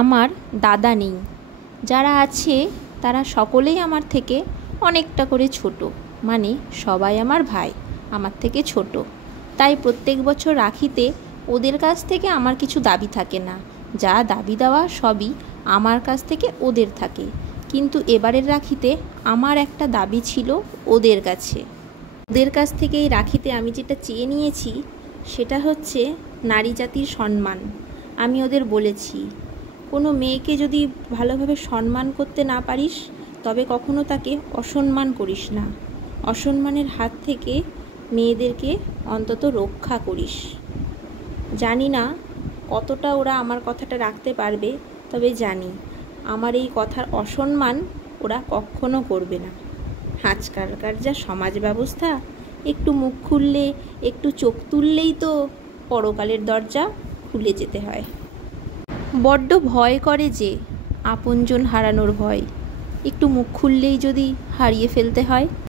আমার দাদা নেই, যারা আছে তারা সকলেই আমার থেকে অনেকটা করে ছোট, মানে সবাই আমার ভাই, আমার থেকে ছোট। তাই প্রত্যেক বছর রাখিতে ওদের কাছ থেকে আমার কিছু দাবি থাকে না, যা দাবি দেওয়া সবই আমার কাছ থেকে ওদের থাকে। কিন্তু এবারের রাখিতে আমার একটা দাবি ছিল ওদের কাছে। ওদের কাছ থেকে এই রাখিতে আমি যেটা চেয়ে নিয়েছি সেটা হচ্ছে নারী জাতির সম্মান। আমি ওদের বলেছি, কোনো মেয়েকে যদি ভালোভাবে সম্মান করতে না পারিস তবে কখনো তাকে অসম্মান করিস না, অসম্মানের হাত থেকে মেয়েদেরকে অন্তত রক্ষা করিস। জানি না কতটা ওরা আমার কথাটা রাখতে পারবে, তবে জানি আমার এই কথার অসম্মান ওরা কখনো করবে না। আজকালকার যা সমাজ ব্যবস্থা, একটু মুখ খুললে, একটু চোখ তুললেই তো পরকালের দরজা খুলে যেতে হয়। বড্ড ভয় করে যে, আপনজন হারানোর ভয়, একটু মুখ খুললেই যদি হারিয়ে ফেলতে হয়।